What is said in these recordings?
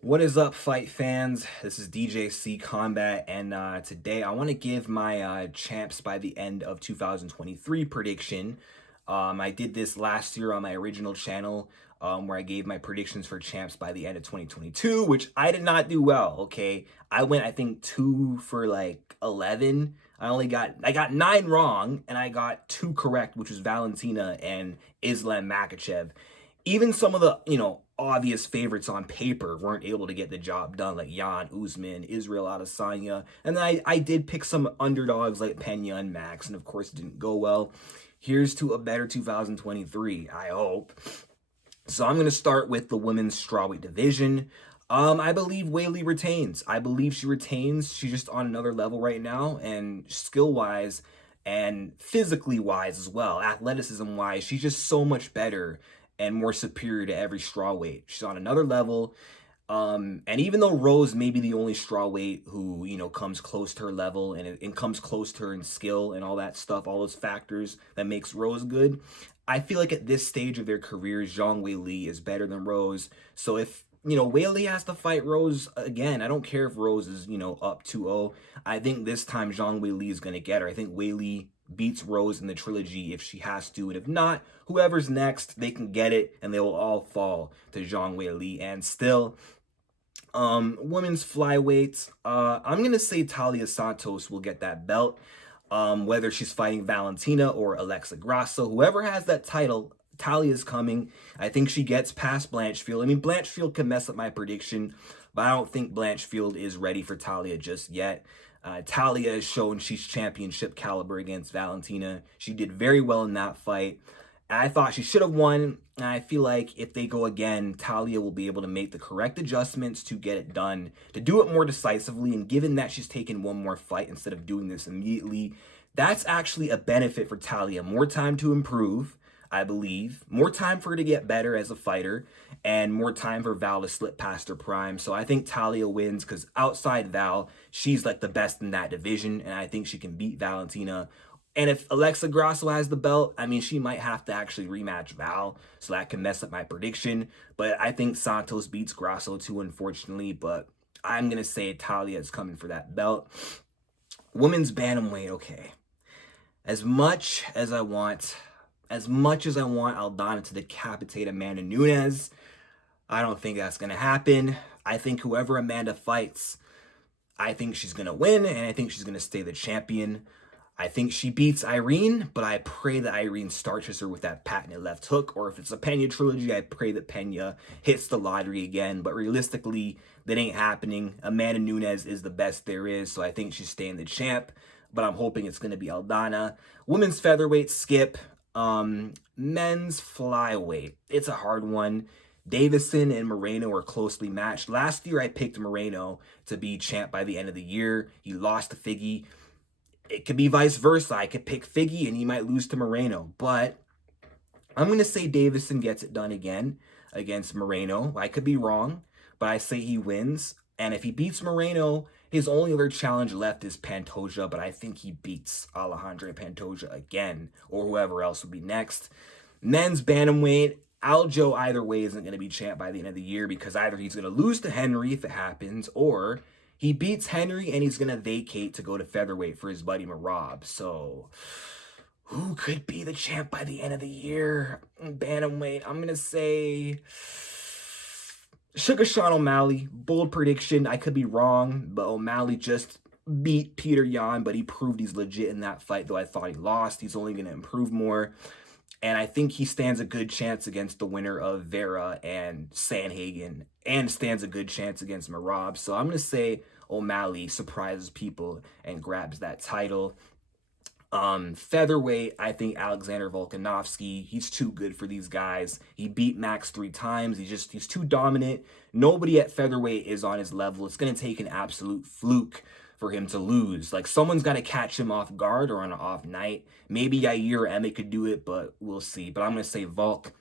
What is up, fight fans? This is DJC Combat, and today I want to give my champs by the end of 2023 prediction. I did this last year on my original channel, where I gave my predictions for champs by the end of 2022, which I did not do well. Okay, I went I think 2 for like 11. I got 9 wrong, and I got 2 correct, which was Valentina and Islam Makachev. Even some of the obvious favorites on paper weren't able to get the job done, like Jan Usman, Israel Adesanya, and then I did pick some underdogs like Pena and Max, and of course it didn't go well. Here's to a better 2023, I hope. So I'm going to start with the women's strawweight division. I believe Weili retains. I believe she retains. She's just on another level right now, and skill-wise and physically wise as well, athleticism wise, she's just so much better and more superior to every strawweight. She's on another level. And even though Rose may be the only strawweight who, comes close to her level and comes close to her in skill and all that stuff, all those factors that makes Rose good, I feel like at this stage of their careers, Zhang Weili is better than Rose. So if Weili has to fight Rose again, I don't care if Rose is, up 2-0. I think this time Zhang Weili is going to get her. I think Weili beats Rose in the trilogy if she has to. And if not, whoever's next, they can get it, and they will all fall to Zhang Weili. And still, women's flyweight, I'm going to say Talia Santos will get that belt. Whether she's fighting Valentina or Alexa Grasso, whoever has that title, Talia's coming. I think she gets past Blanchfield. I mean, Blanchfield can mess up my prediction, but I don't think Blanchfield is ready for Talia just yet. Talia has shown she's championship caliber against Valentina. She did very well in that fight. I thought she should have won, and I feel like if they go again, Talia will be able to make the correct adjustments to get it done, to do it more decisively, and given that she's taken one more fight instead of doing this immediately, that's actually a benefit for Talia. More time to improve, I believe. More time for her to get better as a fighter, and more time for Val to slip past her prime. So I think Talia wins because outside Val, she's like the best in that division, and I think she can beat Valentina. And if Alexa Grasso has the belt, I mean, she might have to actually rematch Val, so that can mess up my prediction. But I think Santos beats Grasso too, unfortunately. But I'm going to say Talia is coming for that belt. Women's bantamweight, okay. As much as I want Aldana to decapitate Amanda Nunes, I don't think that's going to happen. I think whoever Amanda fights, I think she's going to win, and I think she's going to stay the champion. I think she beats Irene, but I pray that Irene starches her with that patented left hook. Or if it's a Pena trilogy, I pray that Pena hits the lottery again. But realistically, that ain't happening. Amanda Nunes is the best there is, so I think she's staying the champ. But I'm hoping it's going to be Aldana. Women's featherweight, skip. Men's flyweight. It's a hard one. Davison and Moreno are closely matched. Last year, I picked Moreno to be champ by the end of the year. He lost to Figgy. It could be vice versa. I could pick Figgy and he might lose to Moreno. But I'm going to say Davison gets it done again against Moreno. I could be wrong, but I say he wins. And if he beats Moreno, his only other challenge left is Pantoja, but I think he beats Alejandro Pantoja again, or whoever else will be next. Men's bantamweight, Aljo either way isn't going to be champ by the end of the year because either he's going to lose to Henry if it happens, or he beats Henry and he's going to vacate to go to featherweight for his buddy Marab. So who could be the champ by the end of the year? Bantamweight, I'm going to say Sugar Sean O'Malley. Bold prediction. I could be wrong, but O'Malley just beat Peter Yan, but he proved he's legit in that fight, though I thought he lost. He's only going to improve more. And I think he stands a good chance against the winner of Vera and Sanhagen, and stands a good chance against Marab. So I'm going to say O'Malley surprises people and grabs that title. Featherweight, I think Alexander Volkanovski, he's too good for these guys. He beat Max 3 times. He's too dominant. Nobody at featherweight is on his level. It's going to take an absolute fluke for him to lose. Like, someone's got to catch him off guard or on an off night. Maybe Yair or Emmett could do it, but we'll see. But I'm going to say Volk.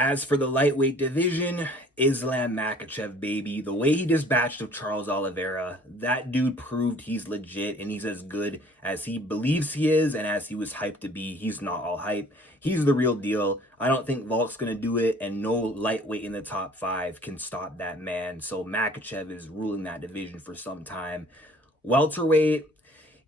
As for the lightweight division, Islam Makhachev, baby. The way he dispatched of Charles Oliveira, that dude proved he's legit and he's as good as he believes he is and as he was hyped to be. He's not all hype. He's the real deal. I don't think Volk's going to do it, and no lightweight in the top 5 can stop that man. So Makhachev is ruling that division for some time. Welterweight,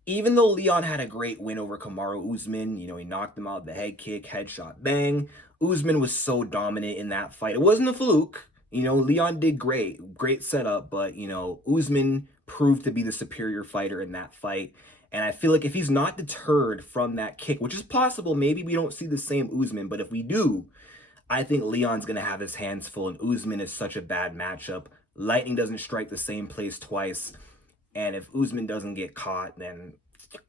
even though Leon had a great win over Kamaru Usman, you know, he knocked him out with the head kick, headshot, bang. Usman was so dominant in that fight. It wasn't a fluke. You know, Leon did great setup, but, you know, Usman proved to be the superior fighter in that fight. And I feel like if he's not deterred from that kick, which is possible, maybe we don't see the same Usman, but if we do, I think Leon's going to have his hands full, and Usman is such a bad matchup. Lightning doesn't strike the same place twice. And if Usman doesn't get caught, then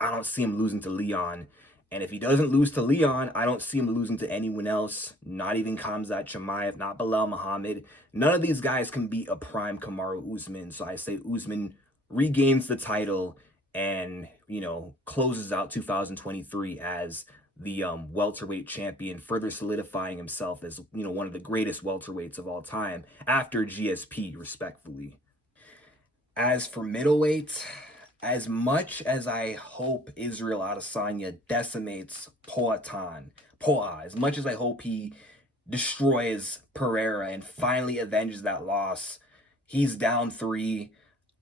I don't see him losing to Leon. And if he doesn't lose to Leon, I don't see him losing to anyone else, not even Khamzat Chimaev, not Belal Muhammad. None of these guys can beat a prime Kamaru Usman. So I say Usman regains the title and, you know, closes out 2023 as the welterweight champion, further solidifying himself as, you know, one of the greatest welterweights of all time after GSP, respectfully. As for middleweight, as much as I hope Israel Adesanya decimates Poatan, as much as I hope he destroys Pereira and finally avenges that loss, he's down 3.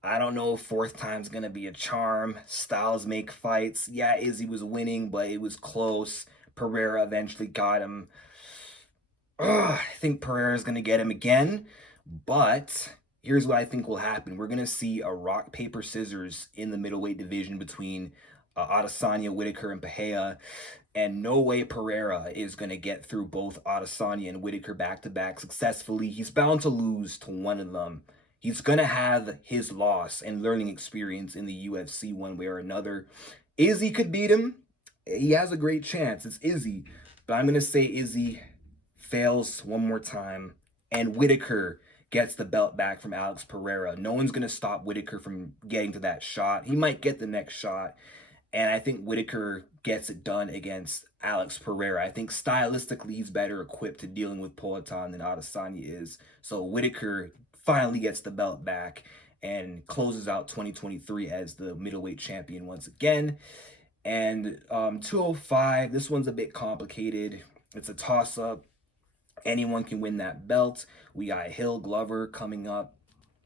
I don't know if 4th time's going to be a charm. Styles make fights. Yeah, Izzy was winning, but it was close. Pereira eventually got him. I think Pereira's going to get him again, but here's what I think will happen. We're going to see a rock, paper, scissors in the middleweight division between Adesanya, Whitaker, and Pereira. And no way Pereira is going to get through both Adesanya and Whitaker back-to-back successfully. He's bound to lose to one of them. He's going to have his loss and learning experience in the UFC one way or another. Izzy could beat him. He has a great chance. It's Izzy. But I'm going to say Izzy fails one more time. And Whitaker gets the belt back from Alex Pereira. No one's going to stop Whitaker from getting to that shot. He might get the next shot. And I think Whitaker gets it done against Alex Pereira. I think stylistically he's better equipped to dealing with Poatan than Adesanya is. So Whitaker finally gets the belt back and closes out 2023 as the middleweight champion once again. And 205, this one's a bit complicated. It's a toss-up. Anyone can win that belt. We got Hill, Glover coming up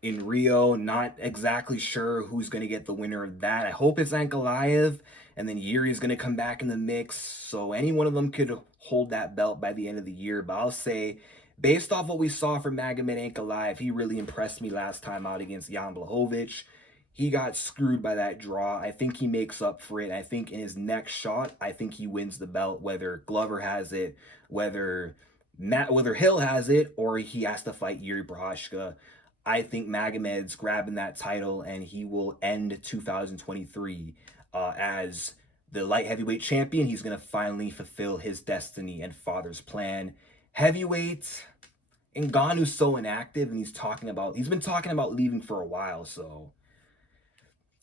in Rio. Not exactly sure who's going to get the winner of that. I hope it's Ankalaev, and then Yuri's going to come back in the mix. So any one of them could hold that belt by the end of the year. But I'll say, based off what we saw from Magomed Ankalaev, he really impressed me last time out against Jan Blachowicz. He got screwed by that draw. I think he makes up for it. I think in his next shot, I think he wins the belt, whether Glover has it, whether Hill has it, or he has to fight Yuri Prochazka. I think Magomed's grabbing that title, and he will end 2023 as the light heavyweight champion. He's going to finally fulfill his destiny and father's plan. Heavyweight, Ngannou's so inactive, and he's been talking about leaving for a while, so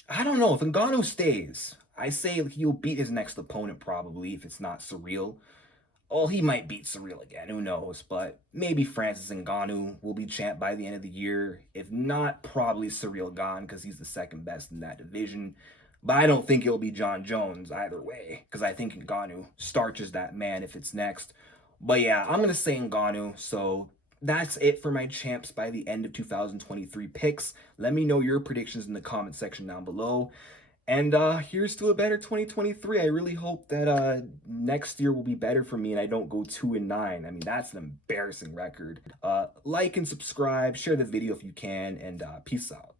I don't know. If Ngannou stays, I say he'll beat his next opponent probably, if it's not Ciryl. Oh, he might beat Ciryl again, who knows, but maybe Francis Ngannou will be champ by the end of the year. If not, probably Ciryl Gane, because he's the second best in that division. But I don't think it'll be John Jones either way, because I think Ngannou starches that man if it's next. But yeah, I'm going to say Ngannou, so that's it for my champs by the end of 2023 picks. Let me know your predictions in the comment section down below. And here's to a better 2023. I really hope that next year will be better for me and I don't go 2-9. I mean, that's an embarrassing record. Like and subscribe, share the video if you can, and peace out.